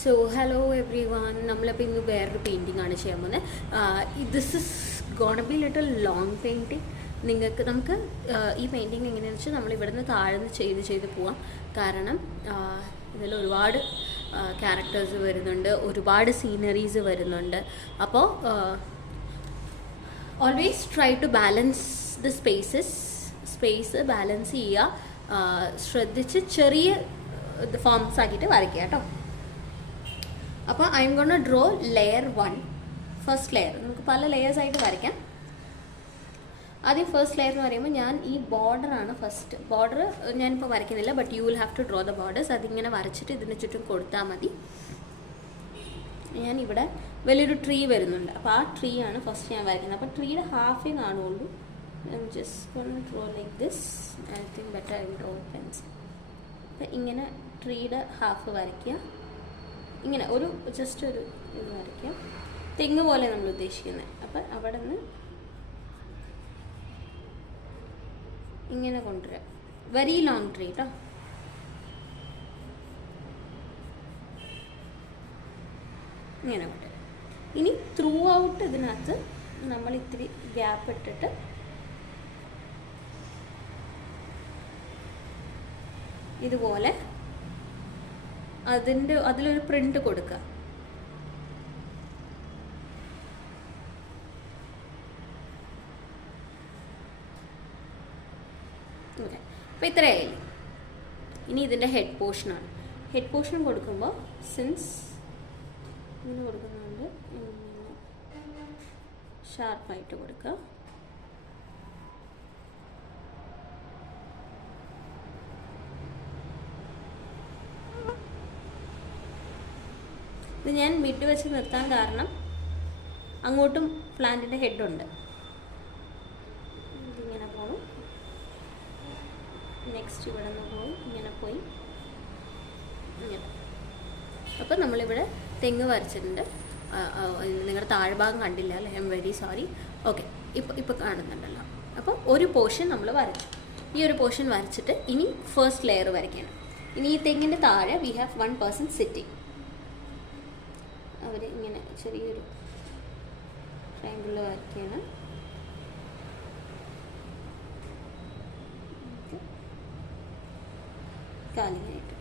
So hello every one, നമ്മളിപ്പോൾ ഇന്ന് വേറൊരു പെയിൻറ്റിംഗ് ആണ് ചെയ്യാൻ പോകുന്നത്. This is gonna B little long painting. നമുക്ക് ഈ പെയിൻറ്റിങ് എങ്ങനെയാണെന്ന് വെച്ചാൽ നമ്മൾ ഇവിടുന്ന് താഴ്ന്ന് ചെയ്ത് പോവാം. കാരണം ഇതിൽ ഒരുപാട് ക്യാരക്ടേഴ്സ് വരുന്നുണ്ട്, ഒരുപാട് സീനറീസ് വരുന്നുണ്ട്. അപ്പോൾ always try to balance the space balance ചെയ്യുക, ശ്രദ്ധിച്ച് ചെറിയ ഫോംസ് ആക്കിയിട്ട് വരയ്ക്കുക കേട്ടോ. അപ്പോൾ I am gonna draw layer 1, first layer. നമുക്ക് പല ലെയേഴ്സ് ആയിട്ട് വരയ്ക്കാം. ആദ്യം ഫസ്റ്റ് ലെയർ എന്ന് പറയുമ്പോൾ ഞാൻ ഈ ബോർഡറാണ് ഫസ്റ്റ്. ബോർഡർ ഞാനിപ്പോൾ വരയ്ക്കുന്നില്ല, but you will have to draw the borders. അതിങ്ങനെ വരച്ചിട്ട് ഇതിന് ചുറ്റും കൊടുത്താൽ മതി. ഞാൻ ഇവിടെ വലിയൊരു ട്രീ വരുന്നുണ്ട്, അപ്പോൾ ആ ട്രീ ആണ് ഫസ്റ്റ് ഞാൻ വരയ്ക്കുന്നത്. അപ്പോൾ ട്രീയുടെ ഹാഫേ കാണുള്ളൂ. I am just gonna draw like this. I think better I will draw pencil. അപ്പോൾ ഇങ്ങനെ ട്രീയുടെ ഹാഫ് വരയ്ക്കുക. ഇങ്ങനെ ജസ്റ്റ് ഒരു ഇത് വരയ്ക്കാം, തെങ്ങ് പോലെ നമ്മൾ ഉദ്ദേശിക്കുന്നത്. അപ്പം അവിടെ നിന്ന് ഇങ്ങനെ കൊണ്ടുവരാം. വെരി ലോങ് ട്രീ കേട്ടോ. ഇങ്ങനെ കൊണ്ടുവരാം. ഇനി ത്രൂ ഔട്ട് ഇതിനകത്ത് നമ്മൾ ഇത്തിരി ഗ്യാപ്പ് ഇട്ടിട്ട് ഇതുപോലെ അതിലൊരു പ്രിന്റ് കൊടുക്കുക. ഓക്കെ, അപ്പോൾ ഇത്രയായില്ലേ. ഇനി ഇതിൻ്റെ ഹെഡ് പോർഷനാണ്. ഹെഡ് പോർഷൻ കൊടുക്കുമ്പോൾ സിൻസ് ഇങ്ങനെ കൊടുക്കുന്നുണ്ട്, ഇങ്ങനെ ഷാർപ്പായിട്ട് കൊടുക്കുക. ഇത് ഞാൻ മിഡ് വെച്ച് നിർത്താൻ കാരണം അങ്ങോട്ടും പ്ലാന്റിൻ്റെ ഹെഡുണ്ട്. ഇതിങ്ങനെ പോകും, നെക്സ്റ്റ് ഇവിടെ നിന്ന് പോകും, ഇങ്ങനെ പോയി ഇങ്ങനെ. അപ്പം നമ്മളിവിടെ തെങ്ങ് വരച്ചിട്ടുണ്ട്. നിങ്ങളുടെ താഴ്ഭാഗം കണ്ടില്ല അല്ലേ? I am very sorry. Okay, ഇപ്പോൾ കാണുന്നുണ്ടല്ലോ. അപ്പോൾ ഒരു പോർഷൻ നമ്മൾ വരച്ചു. ഈ ഒരു പോർഷൻ വരച്ചിട്ട് ഇനി ഫസ്റ്റ് ലെയർ വരയ്ക്കണം. ഇനി ഈ തെങ്ങിൻ്റെ താഴെ വി ഹാവ് 1 person സിറ്റിംഗ്. അവർ ഇങ്ങനെ ചെറിയൊരു ട്രയാങ്കിൾ വരയ്ക്കുകയാണ്. കാലിനായിട്ട്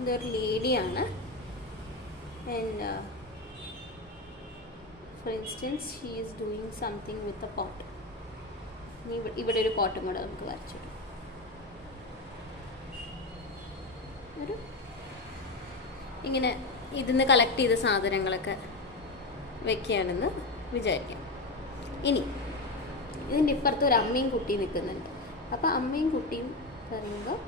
ഇതൊരു ലേഡിയാണ്. And for instance she is doing something with a pot. ഇവിടെ ഒരു പോട്ടും കൂടെ നമുക്ക് വരച്ചിട്ടു. ഇങ്ങനെ ഇതിന്ന് കളക്ട് ചെയ്ത സാധനങ്ങളൊക്കെ വെക്കുകയാണെന്ന് വിചാരിക്കാം. ഇനി ഇതിൻ്റെ ഇപ്പുറത്ത് ഒരു അമ്മയും കുട്ടിയും നിൽക്കുന്നുണ്ട്. അപ്പോൾ അമ്മയും കുട്ടിയും പറയുമ്പോൾ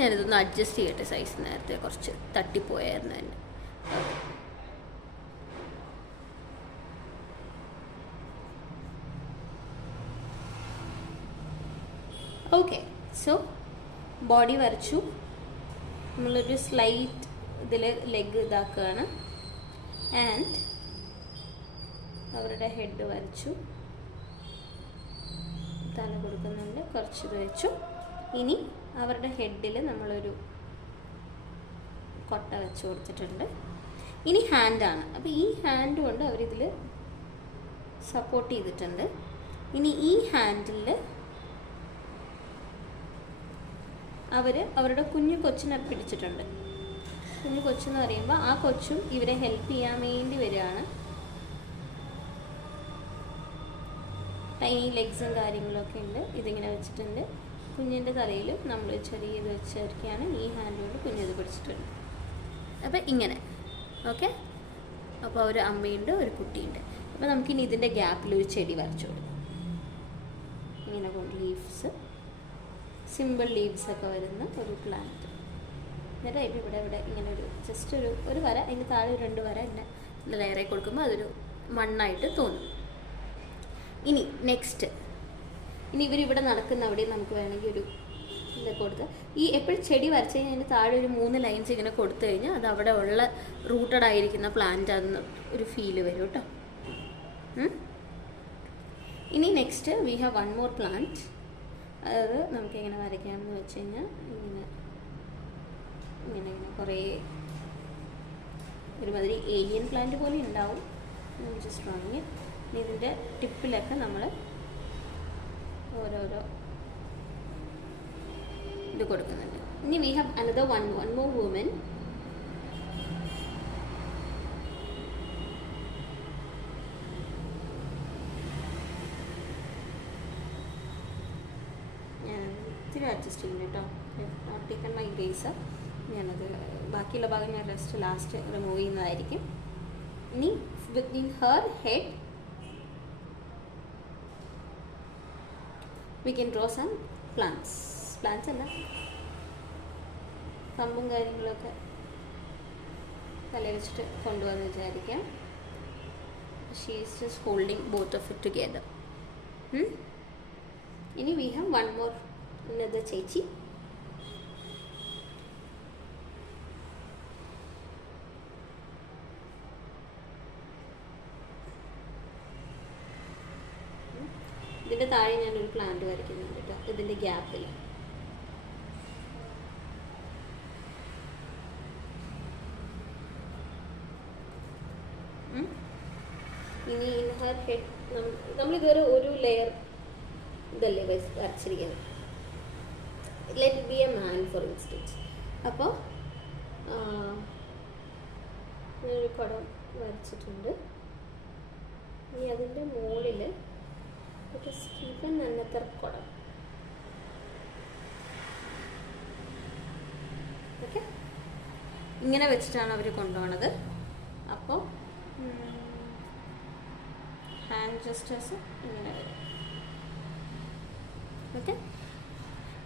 ഞാനിതൊന്ന് അഡ്ജസ്റ്റ് ചെയ്യട്ടെ. സൈസ് നേരത്തെ കുറച്ച് തട്ടിപ്പോയായിരുന്നു തന്നെ. ഓക്കെ, സോ ബോഡി വരച്ചു. നമ്മളൊരു സ്ലൈറ്റ് ഇതിൽ ലെഗ് ഇതാക്കുകയാണ്. ആൻഡ് അവരുടെ ഹെഡ് വരച്ചു, തല കൊടുക്കുന്നുണ്ട്, കുറച്ച് ഇത് വെച്ചു. ഇനി അവരുടെ ഹെഡിൽ നമ്മളൊരു കൊട്ട വെച്ച് കൊടുത്തിട്ടുണ്ട്. ഇനി ഹാൻഡാണ്. അപ്പോൾ ഈ ഹാൻഡ് കൊണ്ട് അവരിതിൽ സപ്പോർട്ട് ചെയ്തിട്ടുണ്ട്. ഇനി ഈ ഹാൻഡിൽ അവരുടെ കുഞ്ഞു കൊച്ചിനെ പിടിച്ചിട്ടുണ്ട്. കുഞ്ഞു കൊച്ചെന്ന് പറയുമ്പോൾ ആ കൊച്ചും ഇവരെ ഹെൽപ്പ് ചെയ്യാൻ വേണ്ടി വരികയാണ്. ടൈനി ലെഗ്സും കാര്യങ്ങളൊക്കെ ഉണ്ട്. ഇതിങ്ങനെ വെച്ചിട്ടുണ്ട്. കുഞ്ഞിൻ്റെ തലയിലും നമ്മൾ ചെറിയ ഇത് വെച്ചിരിക്കുകയാണ്. ഈ ഹാൻഡിലോട്ട് കുഞ്ഞിത് പിടിച്ചിട്ടുണ്ട്. അപ്പം ഇങ്ങനെ. ഓക്കെ, അപ്പോൾ ഒരു അമ്മയുണ്ട്, ഒരു കുട്ടിയുണ്ട്. അപ്പോൾ നമുക്കിനി ഇതിൻ്റെ ഗ്യാപ്പിൽ ഒരു ചെടി വരച്ചു കൊടുക്കും. ഇങ്ങനെ കൊണ്ട് ലീവ്സ്, സിമ്പിൾ ലീവ്സൊക്കെ വരുന്ന ഒരു പ്ലാന്റ്. എന്നിട്ട് അതിൻ്റെ ഇവിടെ ഇങ്ങനെ ജസ്റ്റ് ഒരു വര, അതിൻ്റെ താഴെ 2 വര ഇങ്ങനെ ലെയറായി കൊടുക്കുമ്പോൾ അതൊരു മണ്ണായിട്ട് തോന്നും. ഇനി നെക്സ്റ്റ് ഇനി ഇവരിവിടെ നടക്കുന്ന അവിടെ നമുക്ക് വേണമെങ്കിൽ ഒരു ഇത് കൊടുത്ത് ഈ എപ്പോഴും ചെടി വരച്ച് കഴിഞ്ഞാൽ അതിൻ്റെ താഴെ ഒരു 3 ലൈൻസ് ഇങ്ങനെ കൊടുത്തു കഴിഞ്ഞാൽ അത് അവിടെ ഉള്ള റൂട്ടഡ് ആയിരിക്കുന്ന പ്ലാന്റ് അതൊന്ന് ഒരു ഫീല് വരും കേട്ടോ. ഇനി next we have one more plant. അതായത് നമുക്ക് എങ്ങനെ വരയ്ക്കാമെന്ന് വെച്ച് കഴിഞ്ഞാൽ ഇങ്ങനെ ഇങ്ങനെ ഇങ്ങനെ കുറേ ഒരുമാതിരി ഏലിയൻ പ്ലാന്റ് പോലെ ഉണ്ടാവും. ജസ്റ്റ് വാങ്ങി ഇതിൻ്റെ ടിപ്പിലൊക്കെ നമ്മൾ ഓരോരോ ഇത് കൊടുക്കുന്നുണ്ട്. ഇനി we have another one more woman. ഞാൻ ഇത്തിരി അഡ്ജസ്റ്റ് ചെയ്യുന്നു കേട്ടോ. Not taken my grace. ഞാനത് ബാക്കിയുള്ള ഭാഗം ഞാൻ ലാസ്റ്റ് റിമൂവ് ചെയ്യുന്നതായിരിക്കും. ഇനി within her head we can draw some plants അല്ല കമ്പും കാര്യങ്ങളൊക്കെ തലയിൽ വെച്ചിട്ട് കൊണ്ടുവന്ന് വിചാരിക്കാം. She is just holding both of it together. ഇനി we have one more another ചേച്ചി. ഇതിൻ്റെ താഴെ ഞാനൊരു പ്ലാന്റ് വരയ്ക്കുന്നുണ്ട് കേട്ടോ, ഇതിൻ്റെ ഗ്യാപ്പിൽ. ഇനി ഇൻ ഹർ ഹെഡ് നമ്മളിതുവരെ ഒരു ലെയർ ഇതല്ലേ വരച്ചിരിക്കുന്നത്. Let be a man for instance. അപ്പോൾ ഞാനൊരു കുടം വരച്ചിട്ടുണ്ട്. ഇനി അതിൻ്റെ മുകളിൽ ഒരു സ്റ്റീഫൻ അന്നത്തർ കുടം. ഓക്കെ, ഇങ്ങനെ വെച്ചിട്ടാണ് അവർ കൊണ്ടുപോകണത്. അപ്പോൾ ഹാൻഡ് ജസ്റ്റേഴ്സ് ഇങ്ങനെ വരും. ഓക്കെ,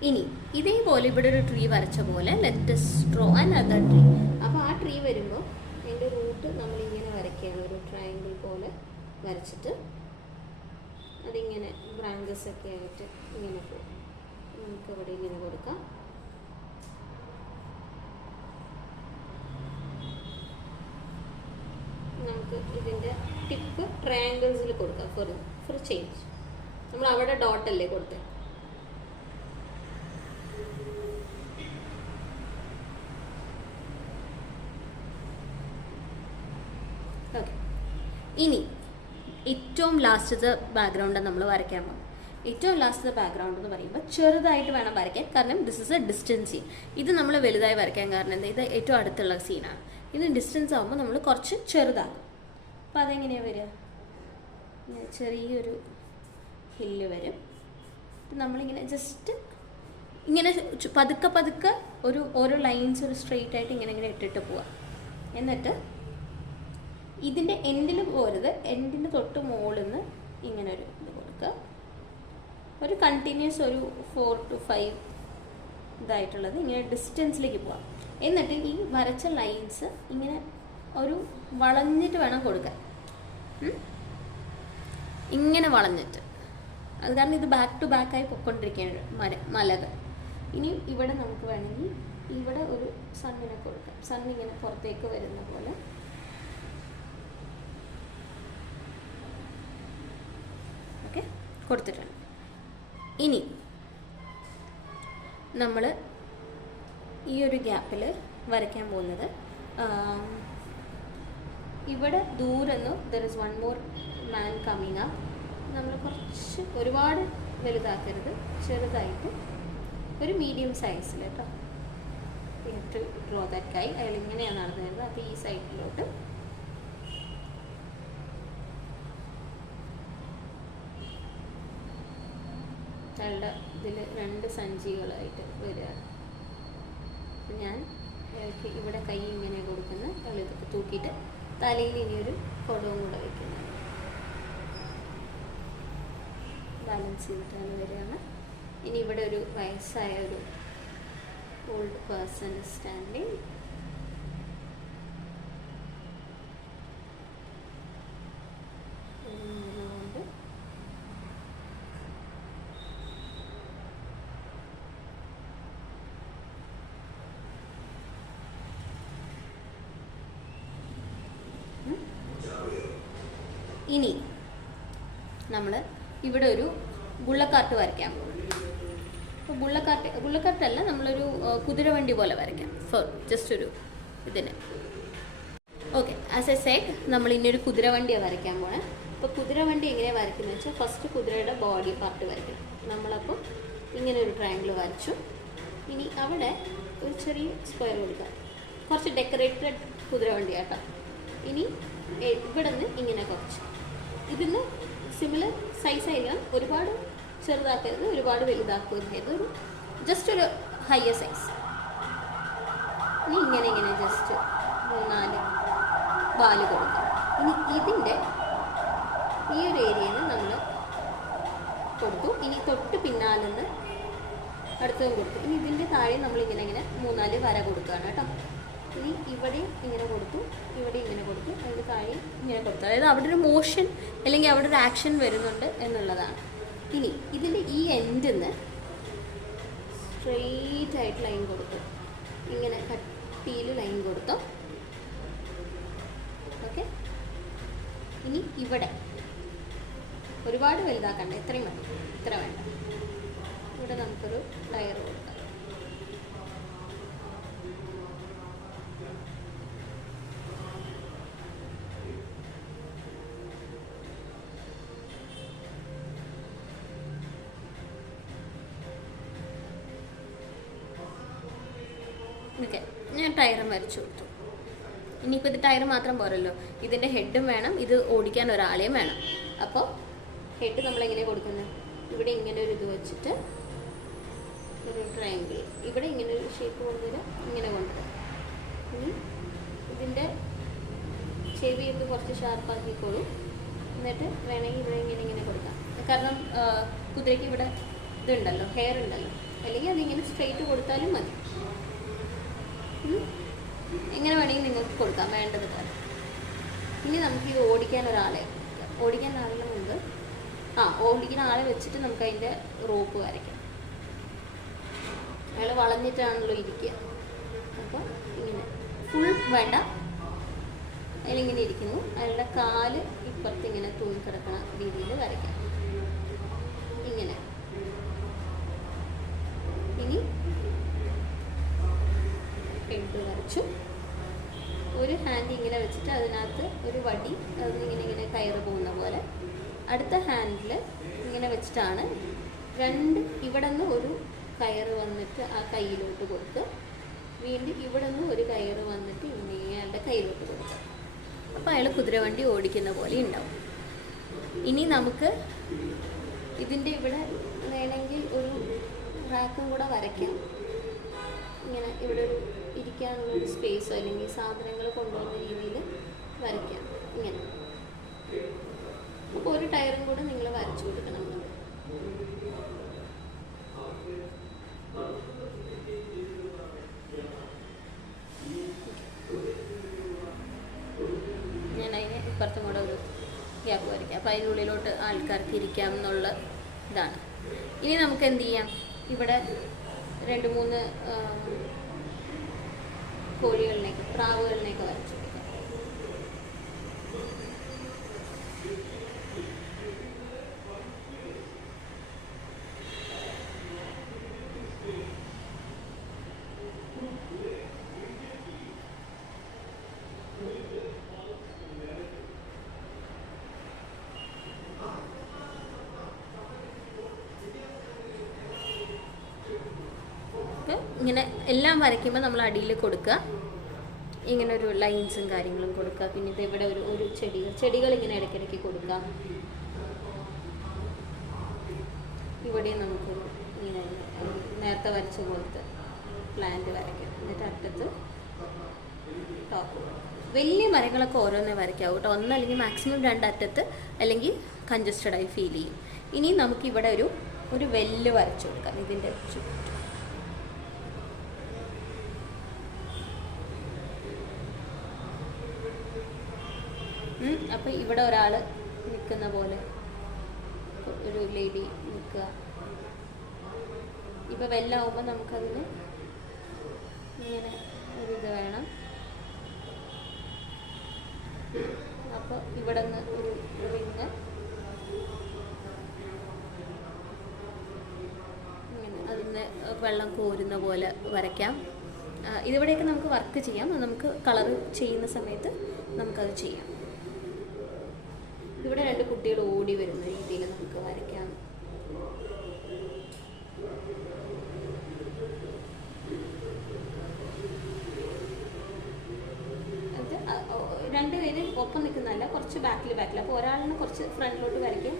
ഇനി ഇതേപോലെ ഇവിടെ ഒരു ട്രീ വരച്ച പോലെ let us draw another tree. അപ്പോൾ ആ ട്രീ വരുമ്പോൾ അതിൻ്റെ റൂട്ട് നമ്മളിങ്ങനെ വരയ്ക്കുകയാണ്. ഒരു ട്രയാങ്കിൾ പോലെ വരച്ചിട്ട് അതിങ്ങനെ ബ്രാഞ്ചസ് ഒക്കെ ആയിട്ട് ഇങ്ങനെ പോകും. നമുക്ക് ഇവിടെ ഇങ്ങനെ കൊടുക്കാം. നമുക്ക് ഇതിൻ്റെ ടിപ്പ് ട്രയാങ്കിൾസിൽ കൊടുക്കാം ഫോർ ചേഞ്ച്. നമ്മൾ അവിടെ ഡോട്ടല്ലേ കൊടുത്തത്. ഓക്കെ, ഇനി ഏറ്റവും ലാസ്റ്റത്തെ ബാക്ക്ഗ്രൗണ്ട് നമ്മൾ വരയ്ക്കാൻ പോകും. ഏറ്റവും ലാസ്റ്റത്തെ ബാക്ക്ഗ്രൗണ്ട് എന്ന് പറയുമ്പോൾ ചെറുതായിട്ട് വേണം വരയ്ക്കാൻ. കാരണം this is a distance scene. ഇത് നമ്മൾ വലുതായി വരയ്ക്കാൻ കാരണം എന്താ, ഇത് ഏറ്റവും അടുത്തുള്ള സീനാണ്. ഇത് ഡിസ്റ്റൻസ് ആകുമ്പോൾ നമ്മൾ കുറച്ച് ചെറുതാക്കും. അപ്പോൾ അതെങ്ങനെയാണ് വരിക, ചെറിയൊരു ഹില്ല് വരും. നമ്മളിങ്ങനെ ജസ്റ്റ് ഇങ്ങനെ പതുക്കെ ഓരോ ലൈൻസ് ഒരു സ്ട്രെയിറ്റ് ആയിട്ട് ഇങ്ങനെ ഇട്ടിട്ട് പോവാം. എന്നിട്ട് ഇതിൻ്റെ എൻഡിൽ പോരുത്, എൻഡിന് തൊട്ട് മുകളിൽ നിന്ന് ഇങ്ങനെ ഒരു ഇത് കൊടുക്കുക. ഒരു കണ്ടിന്യൂസ് ഒരു 4 to 5 ഇതായിട്ടുള്ളത് ഇങ്ങനെ ഡിസ്റ്റൻസിലേക്ക് പോവാം. എന്നിട്ട് ഈ വരച്ച ലൈൻസ് ഇങ്ങനെ ഒരു വളഞ്ഞിട്ട് വേണം കൊടുക്കാൻ. ഇങ്ങനെ വളഞ്ഞിട്ട്, അത് കാരണം ഇത് ബാക്ക് ടു ബാക്കായി പൊയ്ക്കൊണ്ടിരിക്കുകയാണ് മലകൾ. ഇനി ഇവിടെ നമുക്ക് വേണമെങ്കിൽ ഇവിടെ ഒരു സണ്ണിനെ കൊടുക്കാം. സണ്ണിങ്ങനെ പുറത്തേക്ക് വരുന്ന പോലെ ഓക്കെ കൊടുത്തിട്ടുണ്ട്. ഇനി നമ്മൾ ഈ ഒരു ഗ്യാപ്പിൽ വരയ്ക്കാൻ പോകുന്നത് ഇവിടെ ദൂരെന്ന് there is one more man coming up. നമ്മൾ കുറച്ച് ഒരുപാട് വലുതാക്കരുത്, ചെറുതായിട്ട് ഒരു മീഡിയം സൈസിൽ കേട്ടോ. Draw that guy. അയാൾ ഇങ്ങനെയാണ് നടന്നു വരുന്നത്. അപ്പോൾ ഈ സൈഡിലോട്ട് അയാളുടെ ഇതിൽ 2 സഞ്ചികളായിട്ട് വരികയാണ്. ഞാൻ ഇവിടെ കൈ ഇങ്ങനെ കൊടുക്കുന്ന അയാൾ ഇതൊക്കെ തൂക്കിയിട്ട് തലയിൽ ഇനിയൊരു കുടവും കൂടെ വയ്ക്കുന്നത്. ബാലൻസ് ചെയ്തിട്ടാണ് വരികയാണ്. ഇനി ഇവിടെ ഒരു വയസ്സായ ഒരു ഓൾഡ് പേഴ്സൺ സ്റ്റാൻഡിങ്. ഇനി നമ്മൾ ഇവിടെ ഒരു ബുള്ളക്കാർട്ട് വരയ്ക്കാൻ പോകും. അപ്പോൾ ബുള്ളക്കാർട്ടല്ല, നമ്മളൊരു കുതിരവണ്ടി പോലെ വരയ്ക്കാം ഫോർ ജസ്റ്റ് ഒരു ഇതിന്. ഓക്കെ, ആസ് എ സെഡ് നമ്മൾ ഇനി ഒരു കുതിരവണ്ടിയാണ് വരയ്ക്കാൻ പോണേ. അപ്പോൾ കുതിരവണ്ടി എങ്ങനെയാണ് വരയ്ക്കുന്നത് വെച്ചാൽ ഫസ്റ്റ് കുതിരയുടെ ബോഡി പാർട്ട് വരയ്ക്കണം. നമ്മളപ്പോൾ ഇങ്ങനെ ഒരു ട്രയാങ്കിൾ വരച്ചു. ഇനി അവിടെ ഒരു ചെറിയ സ്ക്വയർ കൊടുക്കാം. കുറച്ച് ഡെക്കറേറ്റഡ് കുതിരവണ്ടി കേട്ടോ. ഇനി ഇവിടെ നിന്ന് ഇങ്ങനെ കുറച്ച് ഇതിന് സിമിലർ സൈസായിരിക്കണം. ഒരുപാട് ചെറുതാക്കരുത്, ഒരുപാട് വലുതാക്കുകയും ചെയ്ത് ഒരു ജസ്റ്റ് ഒരു ഹയർ സൈസ്. ഇനി ഇങ്ങനെ ജസ്റ്റ് 3-4 വാല് കൊടുക്കാം. ഇനി ഇതിൻ്റെ ഈ ഒരു ഏരിയയിൽ നമ്മൾ കൊടുത്തു. ഇനി തൊട്ട് പിന്നാലെന്ന് അടുത്തതും കൊടുത്തു. ഇനി ഇതിൻ്റെ താഴെ നമ്മളിങ്ങനെ 3-4 വര കൊടുക്കുകയാണ് കേട്ടോ. ഇനി ഇവിടെ ഇങ്ങനെ കൊടുത്തു, ഇവിടെ ഇങ്ങനെ കൊടുത്തു, അതിൻ്റെ താഴെ ഇങ്ങനെ കൊടുത്തു. അതായത് അവിടെ ഒരു മോഷൻ അല്ലെങ്കിൽ അവിടെ ഒരു ആക്ഷൻ വരുന്നുണ്ട് എന്നുള്ളതാണ്. ഇനി ഇതിൻ്റെ ഈ എൻഡിൽ നിന്ന് സ്ട്രെയിറ്റ് ആയിട്ട് ലൈൻ കൊടുത്തു, ഇങ്ങനെ കട്ടിയിൽ ലൈൻ കൊടുത്തു. ഓക്കെ, ഇനി ഇവിടെ ഒരുപാട് വലുതാക്കണ്ട, ഇത്രയും മതി, ഇത്ര വേണ്ട. ഇവിടെ നമുക്കൊരു ടയർ കൊടുക്കാം. ഓക്കെ, ഞാൻ ടയറും വരച്ചു കൊടുത്തു. ഇനിയിപ്പോൾ ഇത് ടയർ മാത്രം പോരല്ലോ, ഇതിൻ്റെ ഹെഡും വേണം, ഇത് ഓടിക്കാൻ ഒരാളെയും വേണം. അപ്പോൾ ഹെഡ് നമ്മളെങ്ങനെ കൊടുക്കുന്നത്? ഇവിടെ ഇങ്ങനെ ഒരു ഇത് വെച്ചിട്ട് ഒരു ട്രയാങ്കിൾ, ഇവിടെ ഇങ്ങനെ ഒരു ഷേപ്പ് കൊണ്ടുവരാം, ഇങ്ങനെ കൊണ്ടുവരാം. ഇനി ഇതിൻ്റെ ചെവിയൊക്കെ കുറച്ച് ഷാർപ്പാക്കിക്കോളൂ. എന്നിട്ട് വേണമെങ്കിൽ ഇവിടെ ഇങ്ങനെ കൊടുക്കാം. കാരണം കുതിരയ്ക്ക് ഇവിടെ ഇതുണ്ടല്ലോ, ഹെയർ ഉണ്ടല്ലോ, അല്ലെങ്കിൽ അതിങ്ങനെ സ്ട്രെയിറ്റ് കൊടുത്താലും മതി. എങ്ങനെ വേണമെങ്കിൽ നിങ്ങൾക്ക് കൊടുക്കാം, വേണ്ടത് പോലെ. ഇനി നമുക്കിത് ഓടിക്കാൻ ഒരാളെ മുമ്പ് ഓടിക്കുന്ന ആളെ വെച്ചിട്ട് നമുക്ക് അതിൻ്റെ റോപ്പ് വരയ്ക്കാം. അയാൾ വളഞ്ഞിട്ടാണല്ലോ ഇരിക്കുക. അപ്പോൾ ഇങ്ങനെ ഫുൾ വേണ്ട, അതിലിങ്ങനെ ഇരിക്കുന്നു. അയാളുടെ കാല് ഇപ്പുറത്ത് ഇങ്ങനെ തൂങ്ങിക്കിടക്കണ രീതിയിൽ വരയ്ക്കാം. ഇങ്ങനെ. ഇനി ഹെഡ് വരച്ചു. ഒരു ഹാൻഡ് ഇങ്ങനെ വെച്ചിട്ട് അതിനകത്ത് ഒരു വടി, അതിങ്ങനെ കയറ് പോകുന്ന പോലെ. അടുത്ത ഹാൻഡിൽ ഇങ്ങനെ വെച്ചിട്ടാണ് ഇവിടെ നിന്ന് ഒരു കയറ് വന്നിട്ട് ആ കയ്യിലോട്ട് കൊടുത്ത്, വീണ്ടും ഇവിടെ നിന്ന് ഒരു കയറ് വന്നിട്ട് ഇങ്ങനെ അയാളുടെ കയ്യിലോട്ട് കൊടുക്കുക. അപ്പോൾ അയാൾ കുതിരവണ്ടി ഓടിക്കുന്ന പോലെ ഉണ്ടാവും. ഇനി നമുക്ക് ഇതിൻ്റെ ഇവിടെ വേണമെങ്കിൽ ഒരു റാക്കും കൂടെ വരയ്ക്കാം. ഇങ്ങനെ ഇവിടെ ഒരു ഇരിക്കാനുള്ളൊരു സ്പേസോ അല്ലെങ്കിൽ സാധനങ്ങൾ കൊണ്ടുവന്ന രീതിയിൽ വരയ്ക്കാം. ഇങ്ങനെ. അപ്പോൾ ഒരു ടയറും കൂടെ നിങ്ങൾ വരച്ചു കൊടുക്കണം. ഞാൻ അതിന് ഇപ്പുറത്തും കൂടെ ഒരു ഗ്യാപ്പ് വരയ്ക്കാം. അപ്പോൾ അതിനുള്ളിലോട്ട് ആൾക്കാർക്ക് ഇരിക്കാം എന്നുള്ള ഇതാണ്. ഇനി നമുക്ക് എന്ത് ചെയ്യാം? ഇവിടെ 2-3 കോഴികളിനെയൊക്കെ, പ്രാവുകളിനെയൊക്കെ വരച്ചു കൊടുക്കാം. ഇങ്ങനെ എല്ലാം വരയ്ക്കുമ്പോൾ നമ്മൾ അടിയിൽ കൊടുക്കുക, ഇങ്ങനെ ഒരു ലൈൻസും കാര്യങ്ങളും കൊടുക്കുക. പിന്നെ ഇത് ഇവിടെ ഒരു ചെടികൾ ഇങ്ങനെ ഇടയ്ക്കിടയ്ക്ക് കൊടുക്കുക. ഇവിടെ നമുക്ക് ഇങ്ങനെ നേരത്തെ വരച്ച പോലത്തെ പ്ലാന്റ് വരയ്ക്കാം. എന്നിട്ട് അറ്റത്ത് ടോപ്പ്. വലിയ മരങ്ങളൊക്കെ ഓരോന്നേ വരയ്ക്കാവും കേട്ടോ. ഒന്നല്ലെങ്കിൽ മാക്സിമം 2 അറ്റത്ത്, അല്ലെങ്കിൽ കൺജസ്റ്റഡായി ഫീൽ ചെയ്യും. ഇനി നമുക്കിവിടെ ഒരു വെല്ല് വരച്ചു കൊടുക്കാം ഇതിൻ്റെ ചുറ്റും. അപ്പോൾ ഇവിടെ ഒരാൾ നിൽക്കുന്ന പോലെ ഒരു ലേഡി നിൽക്കുക. ഇപ്പോൾ വെല്ലാവുമ്പോൾ നമുക്കതിന് ഇങ്ങനെ ഒരിത് വേണം. അപ്പോൾ ഇവിടെ നിന്ന് ഒരു റിങ് ഇങ്ങനെ അതിന് വെള്ളം കോരുന്ന പോലെ വരയ്ക്കാം. ഇതിവിടെയൊക്കെ നമുക്ക് വർക്ക് ചെയ്യാം, നമുക്ക് കളർ ചെയ്യുന്ന സമയത്ത് നമുക്കത് ചെയ്യാം. ഇവിടെ 2 കുട്ടികൾ ഓടി വരുന്ന രീതിയിൽ നമുക്ക് വരയ്ക്കാം. അത് 2 പേര് ഒപ്പം നിൽക്കുന്നതല്ല, കുറച്ച് ബാക്കിൽ. അപ്പോൾ ഒരാളിനെ കുറച്ച് ഫ്രണ്ടിലോട്ട് വരയ്ക്കും,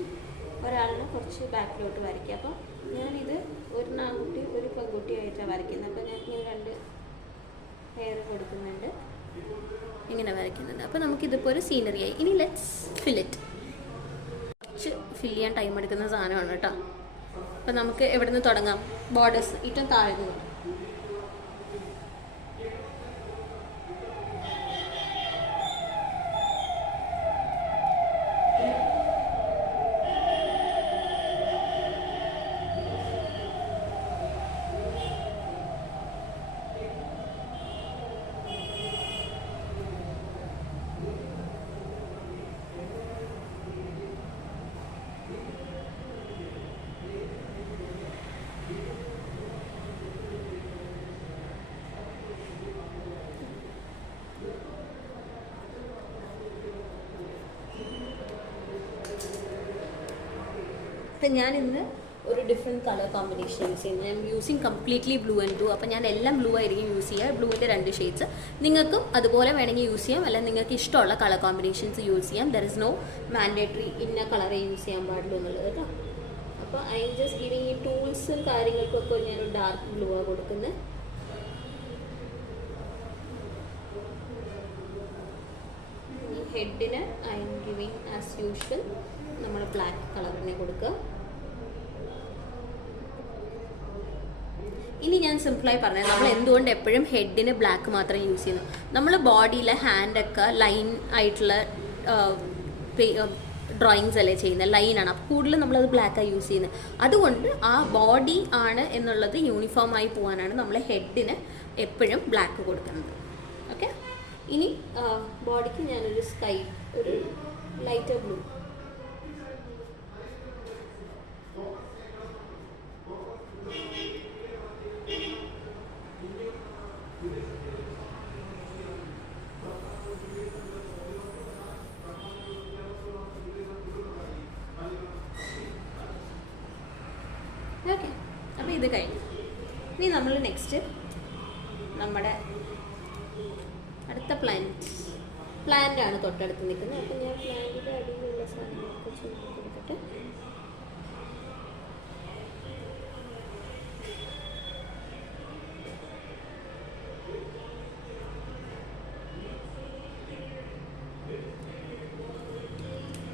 ഒരാളിനെ കുറച്ച് ബാക്കിലോട്ട് വരയ്ക്കും. അപ്പോൾ ഞാനിത് ഒരു ആൺകുട്ടി ഒരു പെൺകുട്ടിയായിട്ടാണ് വരയ്ക്കുന്നത്. അപ്പോൾ ഞാൻ ഇങ്ങനെ 2 ഹെയർ കൊടുക്കുന്നുണ്ട്, ഇങ്ങനെ വരയ്ക്കുന്നുണ്ട്. അപ്പോൾ നമുക്കിതിപ്പോൾ ഒരു സീനറിയായി. ഇനി ലെറ്റ്സ് ഫില്ലിറ്റ്. കുറച്ച് ഫില്ല് ചെയ്യാൻ ടൈം എടുക്കുന്ന സാധനമാണ് കേട്ടോ. അപ്പോൾ നമുക്ക് എവിടെ നിന്ന് തുടങ്ങാം? ബോർഡേഴ്സ് ഏറ്റവും താഴ്ന്നു. അപ്പം ഞാനിന്ന് ഒരു ഡിഫറെൻറ്റ് കളർ കോമ്പിനേഷൻ യൂസ് ചെയ്യുന്നത്. ഞാൻ using completely blue and blue. അപ്പോൾ ഞാൻ എല്ലാം ബ്ലൂ ആയിരിക്കും യൂസ് ചെയ്യുക. ബ്ലൂവിൻ്റെ 2 ഷെയ്ഡ്സ്. നിങ്ങൾക്കും അതുപോലെ വേണമെങ്കിൽ യൂസ് ചെയ്യാം, അല്ലെങ്കിൽ നിങ്ങൾക്ക് ഇഷ്ടമുള്ള കളർ കോമ്പിനേഷൻസ് യൂസ് ചെയ്യാം. ദർ ഇസ് നോ മാൻഡേറ്ററി ഇന്ന കളറേ യൂസ് ചെയ്യാൻ പാടുള്ളൂ എന്നുള്ളത് കേട്ടോ. അപ്പോൾ ഐ എം ജസ്റ്റ് ഗിവിങ് ഈ ടൂൾസും കാര്യങ്ങൾക്കൊക്കെ ഞാനൊരു ഡാർക്ക് ബ്ലൂ ആണ് കൊടുക്കുന്നത്. ഈ ഹെഡിന് I'm giving as usual നമ്മൾ ബ്ലാക്ക് കളറിനെ കൊടുക്കുക. ഇനി ഞാൻ സിമ്പിളായി പറഞ്ഞത്, നമ്മൾ എന്തുകൊണ്ട് എപ്പോഴും ഹെഡിന് ബ്ലാക്ക് മാത്രം യൂസ് ചെയ്യുന്നു? നമ്മൾ ബോഡിയിലെ ഹാൻഡൊക്കെ ലൈൻ ആയിട്ടുള്ള ഡ്രോയിങ്സ് അല്ലേ ചെയ്യുന്നത്, ലൈനാണ്. അപ്പോൾ കൂടുതലും നമ്മളത് ബ്ലാക്കാണ് യൂസ് ചെയ്യുന്നത്. അതുകൊണ്ട് ആ ബോഡി ആണ് എന്നുള്ളത് യൂണിഫോമായി പോകാനാണ് നമ്മൾ ഹെഡിന് എപ്പോഴും ബ്ലാക്ക് കൊടുക്കുന്നത്. ഓക്കെ, ഇനി ബോഡിക്ക് ഞാനൊരു സ്കൈ, ഒരു ലൈറ്റർ ബ്ലൂ. ഓക്കെ, അപ്പോൾ ഇത് കഴിഞ്ഞു. ഇനി നമ്മൾ നെക്സ്റ്റ് നമ്മുടെ അടുത്ത പ്ലാന്റാണ് തൊട്ടടുത്ത് നിൽക്കുന്നത്. അപ്പോൾ ഞാൻ പ്ലാന്റിൻ്റെ അടിയിലുള്ള സാധനങ്ങളൊക്കെ ചെയ്ത് കൊടുത്തിട്ട്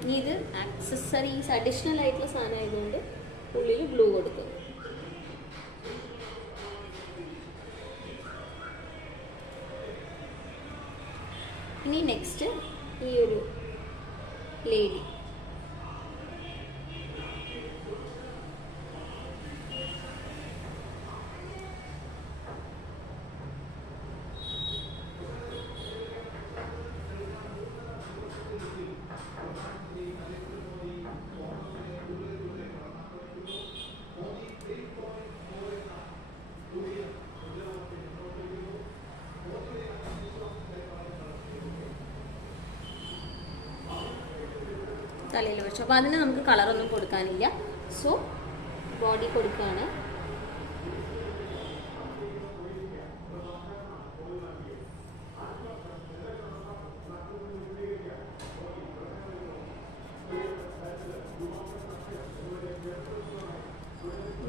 ഇനി ഇത് ആക്സസറീസ് അഡീഷണൽ ആയിട്ടുള്ള സാധനം ആയതുകൊണ്ട് ഉള്ളിൽ ബ്ലൂ കൊടുക്കും. ഇനി നെക്സ്റ്റ് ഈ ഒരു ലേഡി, തലയിൽ വെച്ചു. അപ്പോൾ അതിന് നമുക്ക് കളറൊന്നും കൊടുക്കാനില്ല. സോ ബോഡി കൊടുക്കുകയാണ്.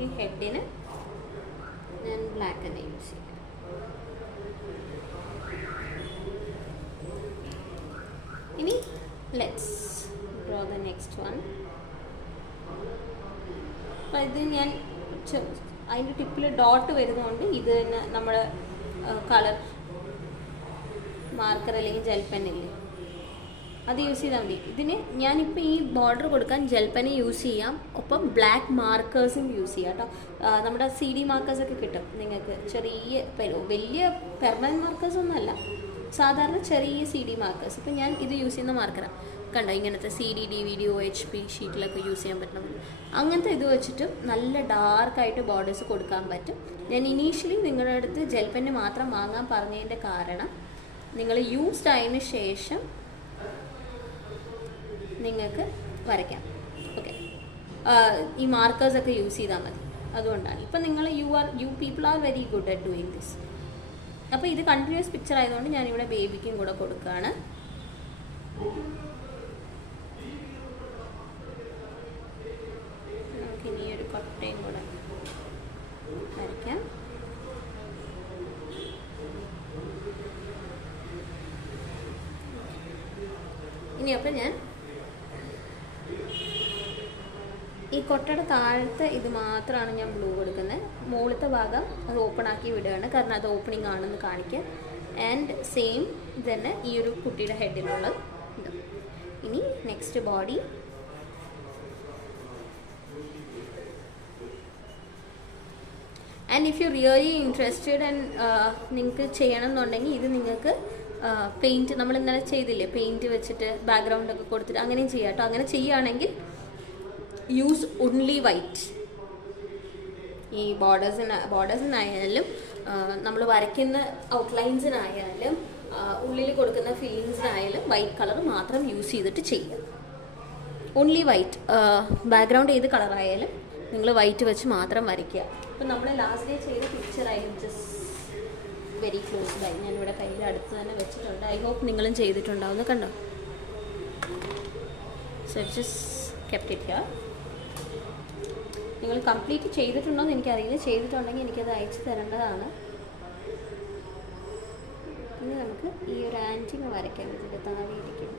ഈ ഹെഡിന് ഞാൻ ബ്ലാക്ക് തന്നെ യൂസ് ചെയ്യും. ഇനി let's draw the next one. അപ്പോൾ ഇത് ഞാൻ അതിൻ്റെ ടിപ്പിൽ ഡോട്ട് വരുന്നതുകൊണ്ട് ഇത് തന്നെ നമ്മുടെ കളർ മാർക്കർ അല്ലെങ്കിൽ ജെൽ പെന്നില്ലേ അത് യൂസ് ചെയ്താൽ മതി. ഇതിന് ഞാനിപ്പോൾ ഈ ബോർഡർ കൊടുക്കാൻ ജെൽ പെന്ന് യൂസ് ചെയ്യാം, ഒപ്പം ബ്ലാക്ക് മാർക്കേഴ്സും യൂസ് ചെയ്യാം കേട്ടോ. നമ്മുടെ CD മാർക്കേഴ്സൊക്കെ കിട്ടും നിങ്ങൾക്ക്, ചെറിയ വലിയ പെർമനൻറ്റ് മാർക്കേഴ്സൊന്നും അല്ല, സാധാരണ ചെറിയ CD മാർക്കേഴ്സ്, ഇപ്പം ഞാൻ ഇത് യൂസ് ചെയ്യുന്ന മാർക്കറാണ് കണ്ടോ, ഇങ്ങനത്തെ CD DVD OHP ഷീറ്റിലൊക്കെ യൂസ് ചെയ്യാൻ പറ്റുന്നത്. അങ്ങനത്തെ ഇത് വെച്ചിട്ട് നല്ല ഡാർക്കായിട്ട് ബോർഡേഴ്സ് കൊടുക്കാൻ പറ്റും. ഞാൻ ഇനീഷ്യലി നിങ്ങളുടെ അടുത്ത് ജെൽ പെന്ന് മാത്രം വാങ്ങാൻ പറഞ്ഞതിൻ്റെ കാരണം നിങ്ങൾ യൂസ്ഡ് ആയതിനു ശേഷം നിങ്ങൾക്ക് വരയ്ക്കാം. ഓക്കെ, ഈ മാർക്കേഴ്സൊക്കെ യൂസ് ചെയ്താൽ മതി. അതുകൊണ്ടാണ് ഇപ്പം നിങ്ങൾ you people are very good at doing this. അപ്പോൾ ഇത് കണ്ടിന്യൂസ് പിക്ചർ ആയതുകൊണ്ട് ഞാനിവിടെ ബേബിക്കും കൂടെ കൊടുക്കുകയാണ്. നമുക്കിനി ഒരു കൊട്ടയും കൂടെ വരയ്ക്കാം. ഇനി അപ്പോൾ ഞാൻ ഈ കൊട്ടയുടെ താഴത്തെ ഇത് മാത്രമാണ് ഞാൻ ബ്ലൂ കൊടുക്കുന്നത്. മുകളിലത്തെ ഭാഗം അത് ഓപ്പൺ ആക്കി വിടുകയാണ്, കാരണം അത് ഓപ്പണിംഗ് ആണെന്ന് കാണിക്കാൻ. ആൻഡ് സെയിം തന്നെ ഈ ഒരു കുട്ടിയുടെ ഹെഡിലുള്ള ഇത്. ഇനി next body. And if you really interested and നിങ്ങൾക്ക് ചെയ്യണം എന്നുണ്ടെങ്കിൽ ഇത് നിങ്ങൾക്ക് പെയിൻറ്റ് നമ്മൾ ഇന്നലെ ചെയ്തില്ലേ, പെയിൻറ്റ് വെച്ചിട്ട് ബാക്ക്ഗ്രൗണ്ടൊക്കെ കൊടുത്തിട്ട് അങ്ങനെയും ചെയ്യാം കേട്ടോ. അങ്ങനെ ചെയ്യുകയാണെങ്കിൽ യൂസ് ഓൺലി വൈറ്റ്. ഈ ബോർഡേഴ്സിനായാലും നമ്മൾ വരയ്ക്കുന്ന ഔട്ട്ലൈൻസിനായാലും ഉള്ളിൽ കൊടുക്കുന്ന ഫില്ലിങ്സിനായാലും വൈറ്റ് കളർ മാത്രം യൂസ് ചെയ്തിട്ട് ചെയ്യുക. Only white. ബാക്ക്ഗ്രൗണ്ട് ഏത് കളറായാലും നിങ്ങൾ വൈറ്റ് വെച്ച് മാത്രം വരയ്ക്കുക. ഇപ്പം നമ്മൾ ലാസ്റ്റ് ഡേ ചെയ്ത പിക്ചറായാലും ജസ്റ്റ് വെരി ക്ലോസ് ബൈ ഞാനിവിടെ കയ്യിൽ അടുത്ത് തന്നെ വെച്ചിട്ടുണ്ട്. ഐ ഹോപ്പ് നിങ്ങളും ചെയ്തിട്ടുണ്ടാവുമെന്ന് കണ്ടോ. So just kept it here. നിങ്ങൾ കംപ്ലീറ്റ് ചെയ്തിട്ടുണ്ടോ എന്ന് എനിക്കറിയില്ല. ചെയ്തിട്ടുണ്ടെങ്കിൽ എനിക്കത് അയച്ചു തരേണ്ടതാണ്. ഇനി നമുക്ക് ഈ ഒരു ആൻറ്റിനെ വരയ്ക്കാൻ ഇതിൻ്റെ താഴെ ഇരിക്കും.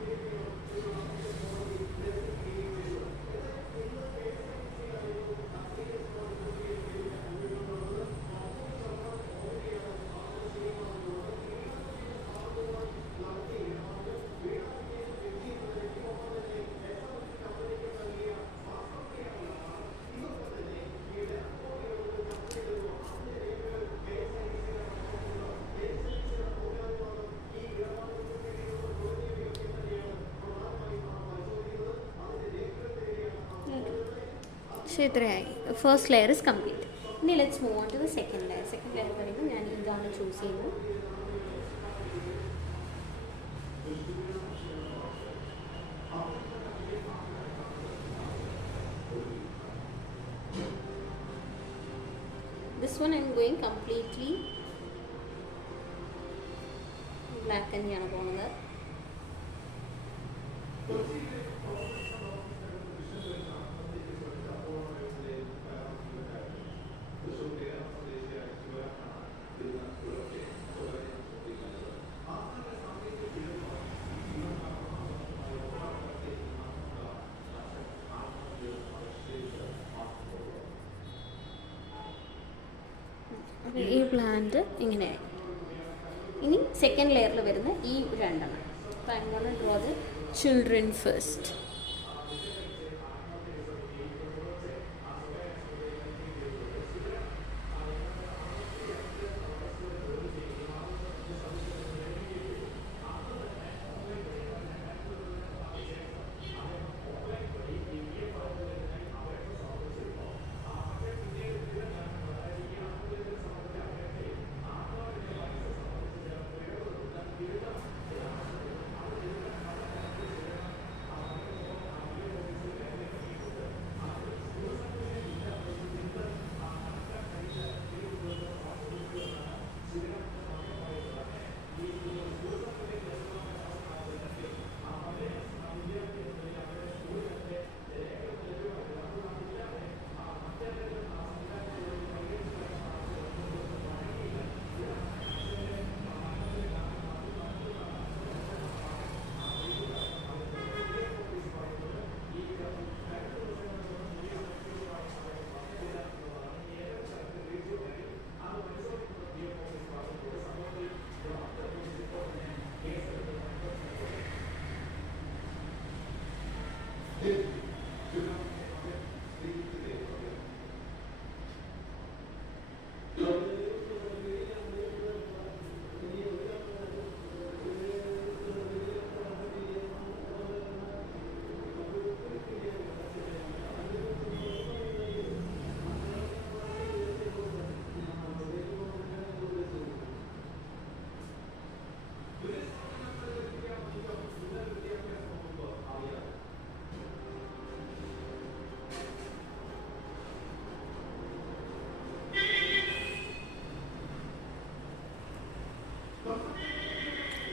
ഇത്രയായി. First layer is complete. ഇനി let's move on to the second layer. Second layer പറയുമ്പോൾ ഞാൻ ഇതാണ് ചൂസ് ചെയ്യുന്നത്. This one I'm going completely black തന്നെയാണ് പോകുന്നത്. ഈ പ്ലാന്റ് ഇങ്ങനെ. ഇനി സെക്കൻഡ് ലെയറിൽ വരുന്ന ഈ രണ്ടെണ്ണം. അപ്പോൾ I gonna draw the children first.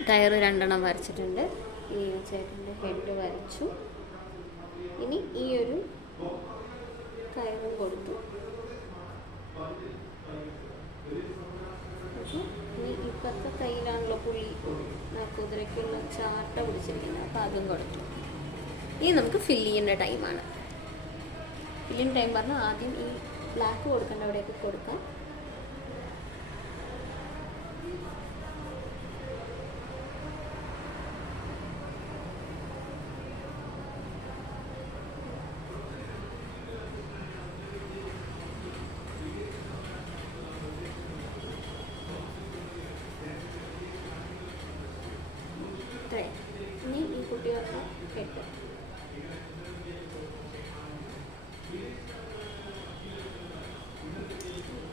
കയറ് 2 വരച്ചിട്ടുണ്ട്. ഈ ചേട്ടൻ്റെ ഹെഡ് വരച്ചു. ഇനി ഈ ഒരു കയറും കൊടുത്തു. ഇനി ഇപ്പോഴത്തെ കയ്യിലാണല്ലോ പുളി കുതിരയ്ക്കുള്ള ചാട്ട പിടിച്ചിരിക്കുന്നത്, അപ്പോൾ അതും കൊടുത്തു. ഇനി നമുക്ക് ഫില്ല് ചെയ്യേണ്ട ടൈമാണ്. ഫില്ലിങ് ടൈം പറഞ്ഞാൽ ആദ്യം ഈ ബ്ലാക്ക് കൊടുക്കേണ്ട അവിടെയൊക്കെ കൊടുക്കാം. ഇനി ഈ കുട്ടികൾക്ക് ഹെഡ്.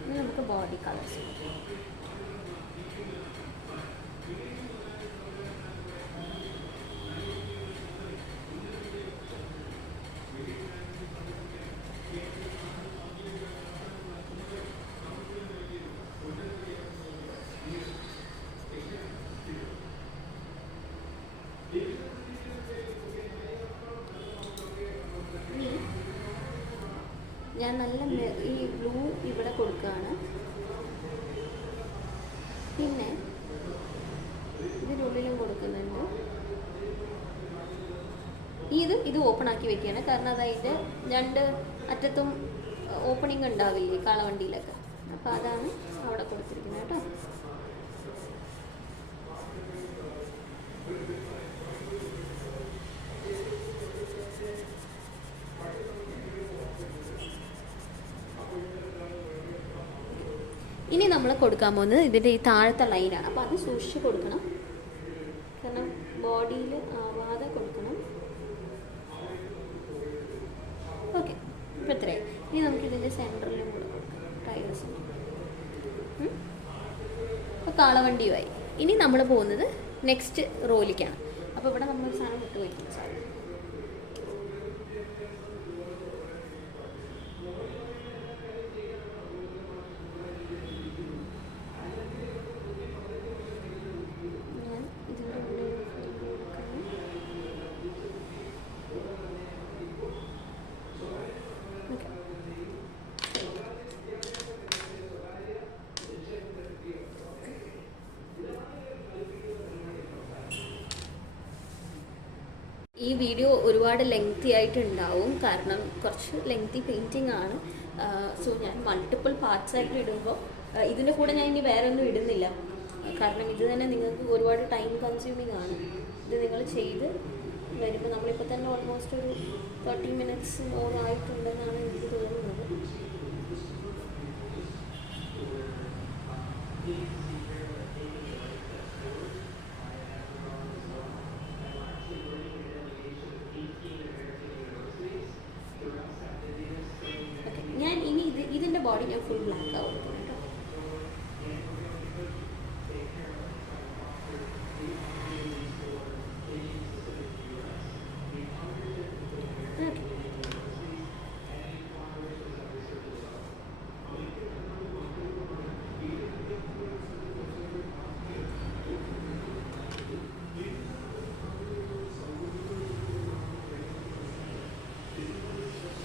ഇനി നമുക്ക് ബോഡി കളേഴ്സ്. ഞാൻ നല്ല ഈ ബ്ലൂ ഇവിടെ കൊടുക്കുകയാണ്. പിന്നെ ഇതിനുള്ളിലും കൊടുക്കുന്നുണ്ട്. ഇത് ഓപ്പൺ ആക്കി വെക്കുകയാണ്, കാരണം അതായത് 2 അറ്റത്തും ഓപ്പണിംഗ് ഉണ്ടാവില്ലേ കാളവണ്ടിയിലൊക്കെ, അപ്പോൾ അതാണ് അവിടെ കൊടുത്തിരിക്കുന്നത് കേട്ടോ. ഇനി നമ്മൾ കൊടുക്കാൻ പോകുന്നത് ഇതിൻ്റെ ഈ താഴത്തെ ലൈനാണ്. അപ്പോൾ അത് സൂക്ഷിച്ച് കൊടുക്കണം, കാരണം ബോഡിയിൽ ആവാതെ കൊടുക്കണം. ഓക്കെ, ഇപ്പോൾ ഇത്രയായി. ഇനി നമുക്ക് ഇതിൻ്റെ സെൻറ്ററിലും കൂടെ കൊടുക്കാം, ടൈൽസ്. അപ്പോൾ കാളവണ്ടിയുമായി. ഇനി നമ്മൾ പോകുന്നത് നെക്സ്റ്റ് റോയിലേക്കാണ്. അപ്പോൾ ഇവിടെ നമ്മളൊരു സാധനം വിട്ട് വയ്ക്കുന്ന സാധനം. ഈ വീഡിയോ ഒരുപാട് ലെങ്തി ആയിട്ടുണ്ടാവും, കാരണം കുറച്ച് ലെങ്തി പെയിൻറ്റിങ് ആണ്. സോ ഞാൻ മൾട്ടിപ്പിൾ പാർട്സ് ആയിട്ട് ഇടുമ്പോൾ ഇതിൻ്റെ കൂടെ ഞാൻ ഇനി വേറെ ഒന്നും ഇടുന്നില്ല, കാരണം ഇത് തന്നെ നിങ്ങൾക്ക് ഒരുപാട് ടൈം കൺസ്യൂമിങ് ആണ്. ഇത് നിങ്ങൾ ചെയ്ത് വരുമ്പോൾ നമ്മളിപ്പോൾ തന്നെ ഓൾമോസ്റ്റ് ഒരു 30 മിനിറ്റ്സ് ആയിട്ടുണ്ടെന്നാണ് എനിക്ക് തോന്നുന്നത്. ഞാൻ ഇനി ഇതിൻ്റെ ബോഡി ഞാൻ ഫുൾ ബ്ലാക്ക് ആവും കേട്ടോ.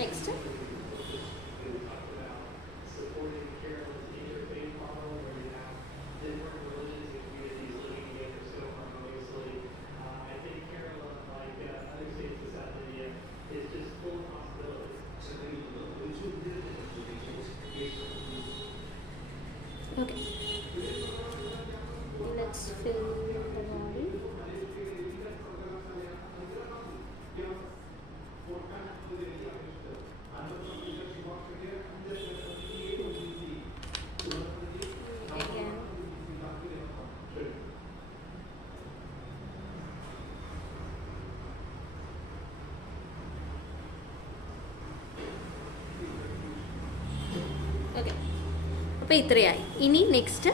Next okay, let's fill the body. Again. Okay. അപ്പോൾ ഇത്രയായി. ഇനി നെക്സ്റ്റ്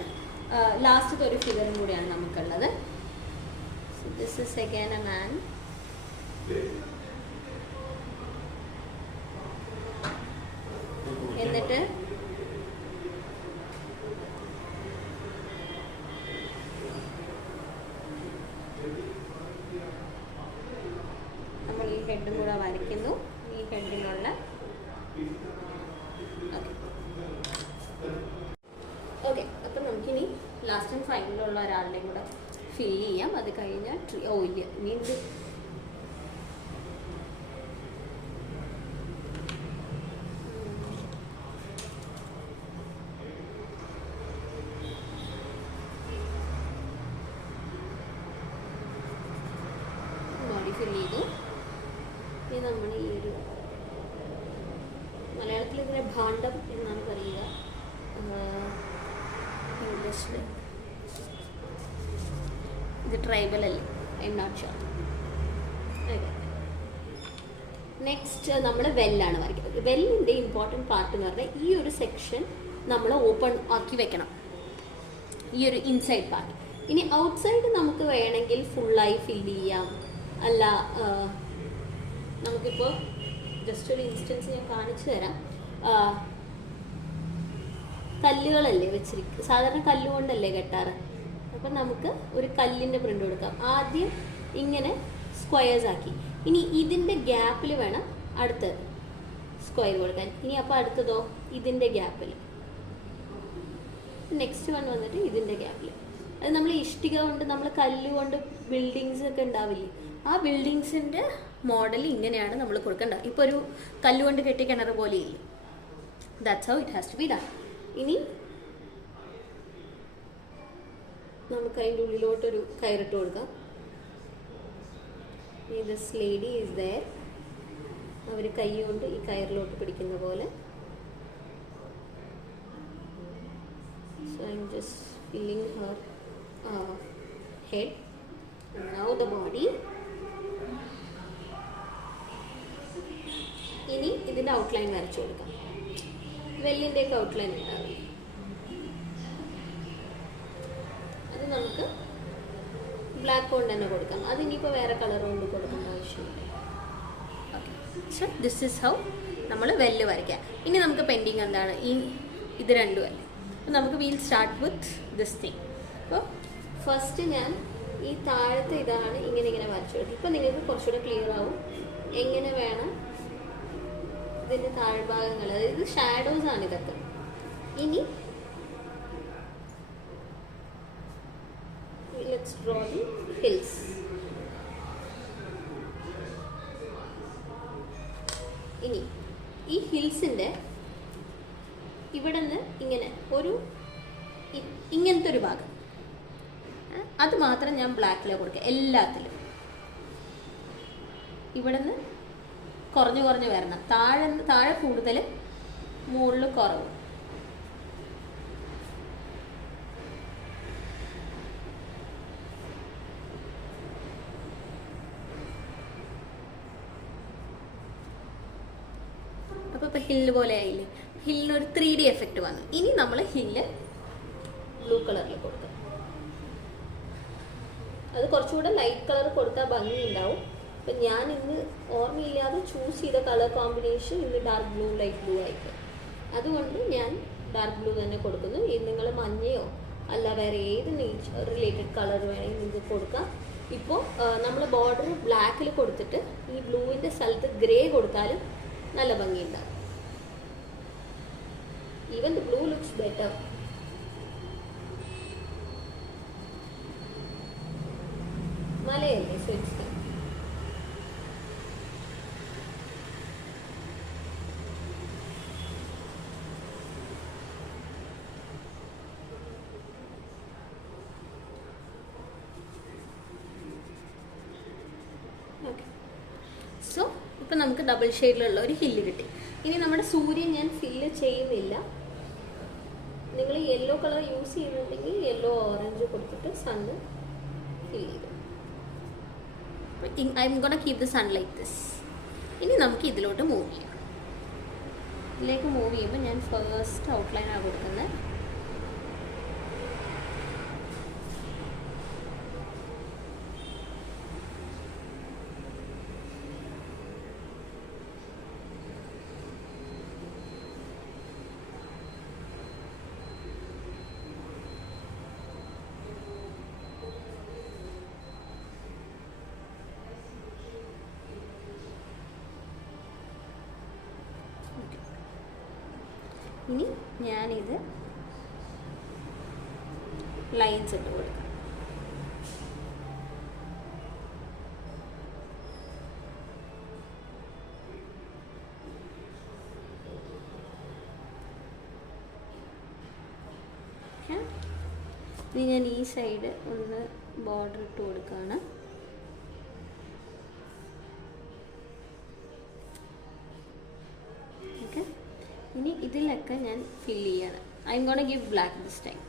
ലാസ്റ്റത്തെ ഒരു ഫിഗറും കൂടിയാണ് നമുക്കുള്ളത്. So this is again a man. എന്നിട്ട് ലാസ്റ്റ് ആൻഡ് ഫൈനലുള്ള ഒരാളുടെയും കൂടെ ഫിൽ ചെയ്യാം. അത് കഴിഞ്ഞാൽ ഇല്ല വീണ്ടും ബോഡി ഫിൽ ചെയ്തു. ഇനി നമ്മൾ ഈ ഒരു മലയാളത്തിൽ ഇതിനെ ഭാണ്ഡം എന്നാണ് പറയുക, ഇംഗ്ലീഷിൽ ഇത് ട്രൈബൽ അല്ലേ, I am not sure. Next നമ്മൾ വെല്ലാണ് വരയ്ക്കുന്നത്. വെല്ലിൻ്റെ ഇമ്പോർട്ടൻറ്റ് പാർട്ട് എന്ന് പറഞ്ഞാൽ ഈ ഒരു സെക്ഷൻ നമ്മൾ ഓപ്പൺ ആക്കി വെക്കണം, ഈ ഒരു ഇൻസൈഡ് പാർട്ട്. ഇനി ഔട്ട്സൈഡ് നമുക്ക് വേണമെങ്കിൽ ഫുള്ളായി ഫില്ല് ചെയ്യാം. അല്ല, നമുക്കിപ്പോൾ ജസ്റ്റ് ഒരു ഇൻസ്റ്റൻസ് ഞാൻ കാണിച്ചു തരാം. കല്ലുകളല്ലേ വെച്ചിരിക്കുക, സാധാരണ കല്ലുകൊണ്ടല്ലേ കെട്ടാറ്. അപ്പം നമുക്ക് ഒരു കല്ലിൻ്റെ പ്രിൻ്റ് കൊടുക്കാം. ആദ്യം ഇങ്ങനെ സ്ക്വയേഴ്സ് ആക്കി, ഇനി ഇതിൻ്റെ ഗ്യാപ്പിൽ വേണം അടുത്ത സ്ക്വയർ കൊടുക്കാൻ. ഇനി അപ്പോൾ അടുത്തതോ ഇതിൻ്റെ ഗ്യാപ്പിൽ, നെക്സ്റ്റ് വൺ വന്നിട്ട് ഇതിൻ്റെ ഗ്യാപ്പിൽ. അത് നമ്മൾ ഇഷ്ടിക കൊണ്ട്, നമ്മൾ കല്ലുകൊണ്ട് ബിൽഡിങ്സ് ഒക്കെ ഉണ്ടാവില്ലേ, ആ ബിൽഡിങ്സിൻ്റെ മോഡൽ ഇങ്ങനെയാണ് നമ്മൾ കൊടുക്കേണ്ടത്. ഇപ്പോൾ ഒരു കല്ലുകൊണ്ട് കെട്ടിയ കിണർ പോലെ ഇല്ല. That's how it has to be done. ഇനി നമുക്ക് അതിൻ്റെ ഉള്ളിലോട്ടൊരു കയറിട്ട് കൊടുക്കാം. This lady is there. അവർ കൈ കൊണ്ട് ഈ കയറിലോട്ട് പിടിക്കുന്ന പോലെ. So I'm just filling her head. Now the body. ഇനി ഇതിൻ്റെ ഔട്ട്ലൈൻ വരച്ചു കൊടുക്കാം. വെല്ലിൻ്റെയൊക്കെ ഔട്ട്ലൈൻ ഉണ്ടാവും, അത് നമുക്ക് ബ്ലാക്ക് കൊണ്ട് തന്നെ കൊടുക്കാം. അതിനിപ്പോൾ വേറെ കളർ കൊണ്ട് കൊടുക്കേണ്ട ആവശ്യമില്ല. Okay, so this is how നമ്മൾ വെല്ല് വരയ്ക്കാം. ഇനി നമുക്ക് പെൻഡിങ് എന്താണ്, ഇത് രണ്ടും അല്ലേ. അപ്പോൾ നമുക്ക് wheel start with this thing. അപ്പോൾ ഫസ്റ്റ് ഞാൻ ഈ താഴത്തെ ഇതാണ് ഇങ്ങനെ വരച്ചു കൊടുക്കും. ഇപ്പം നിങ്ങൾക്ക് കുറച്ചുകൂടെ ക്ലിയർ ആവും എങ്ങനെ വേണം ഇതിൻ്റെ താഴ്ഭാഗങ്ങൾ, അതായത് ഷാഡോസ് ആണ് ഇതൊക്കെ. ഇനി ലെറ്റ്സ് ഡ്രോ ദി ഹിൽസ്. ഇനി ഈ ഹിൽസിൻ്റെ ഇവിടെ നിന്ന് ഇങ്ങനെ ഇങ്ങനത്തെ ഒരു ഭാഗം, അത് മാത്രം ഞാൻ ബ്ലാക്കിലാണ് കൊടുക്കുക. എല്ലാത്തിലും ഇവിടെ നിന്ന് കുറഞ്ഞ് വരണം. താഴെ കൂടുതൽ, മുകളിൽ കുറവ്. അപ്പോൾ ഇപ്പോൾ ഹില്ല് പോലെ ആയില്ലേ, ഹില്ലിനൊരു 3D എഫക്റ്റ് വന്നു. ഇനി നമ്മൾ ഹില്ല് ബ്ലൂ കളറിൽ കൊടുക്കാം. അത് കുറച്ചുകൂടെ ലൈറ്റ് കളർ കൊടുത്താൽ ഭംഗി ഉണ്ടാവും. അപ്പം ഞാൻ ഇന്ന് ഓർമ്മയില്ലാതെ ചൂസ് ചെയ്ത കളർ കോമ്പിനേഷൻ ഇന്ന് ഡാർക്ക് ബ്ലൂ ലൈറ്റ് ബ്ലൂ ആയിരിക്കും. അതുകൊണ്ട് ഞാൻ ഡാർക്ക് ബ്ലൂ തന്നെ കൊടുക്കുന്നു. നിങ്ങൾ മഞ്ഞയോ അല്ല വേറെ ഏത് നേച്ചർ റിലേറ്റഡ് കളർ വേണമെങ്കിൽ നിങ്ങൾക്ക് കൊടുക്കാം. ഇപ്പോൾ നമ്മൾ ബോർഡർ ബ്ലാക്കിൽ കൊടുത്തിട്ട് ഈ ബ്ലൂവിൻ്റെ സ്ഥലത്ത് ഗ്രേ കൊടുത്താലും നല്ല ഭംഗിയുണ്ടാവും. Even the blue looks better. മലയല്ലേ, സോ ഇറ്റ്സ് ഓക്കെ. സോ ഇപ്പം നമുക്ക് ഡബിൾ ഷെയ്ഡിലുള്ള ഒരു ഹില്ല് കിട്ടി. ഇനി നമ്മുടെ സൂര്യൻ ഞാൻ ഫില്ല് ചെയ്യുന്നില്ല. നിങ്ങൾ യെല്ലോ കളർ യൂസ് ചെയ്യുന്നുണ്ടെങ്കിൽ യെല്ലോ ഓറഞ്ച് കൊടുത്തിട്ട് സണ്ണ് ഫിൽ ചെയ്തു. I am gonna keep the sun like this. ഇനി നമുക്ക് ഇതിലോട്ട് മൂവ് ചെയ്യാം. ഇതിലേക്ക് മൂവ് ചെയ്യുമ്പോൾ ഞാൻ ഫസ്റ്റ് ഔട്ട്ലൈനാണ് കൊടുക്കുന്നത്. ഇനി ഞാനിത് ലൈൻസ് ഇട്ട് കൊടുക്കാം. ഇനി ഞാൻ ഈ സൈഡ് ഒന്ന് ബോർഡർ ഇട്ട് കൊടുക്കുകയാണ്. ഓക്കെ, ഇനി ഇതിലൊക്കെ ഞാൻ ഫില്ല് ചെയ്യാണ്. I am gonna give black this time.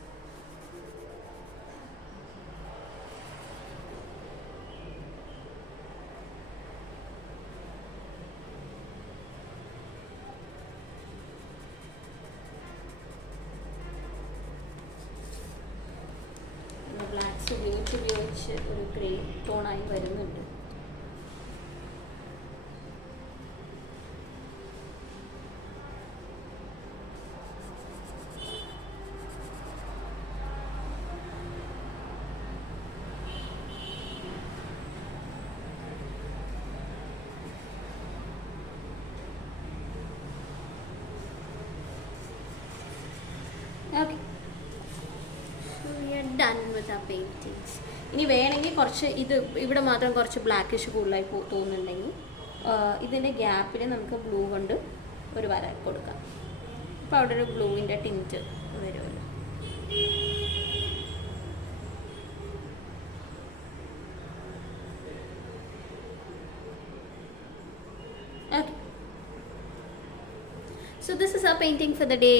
Blacks ഉപയോഗിച്ച് ഒരു ഗ്രേ ടോണായി വരുന്നുണ്ട്. ഓക്കെ, ഡൺ വിത്ത് ആ പെയിൻറ്റിങ്സ്. ഇനി വേണമെങ്കിൽ കുറച്ച് ഇവിടെ മാത്രം കുറച്ച് ബ്ലാക്കിഷ് കൂടുതലായി തോന്നുന്നുണ്ടെങ്കിൽ ഇതിൻ്റെ ഗ്യാപ്പിൽ നമുക്ക് ബ്ലൂ കൊണ്ട് ഒരു വര കൊടുക്കാം. അപ്പോൾ അവിടെ ഒരു ബ്ലൂവിൻ്റെ ടിൻറ്റ് വരുമല്ലോ. Okay, so this is our painting for the day.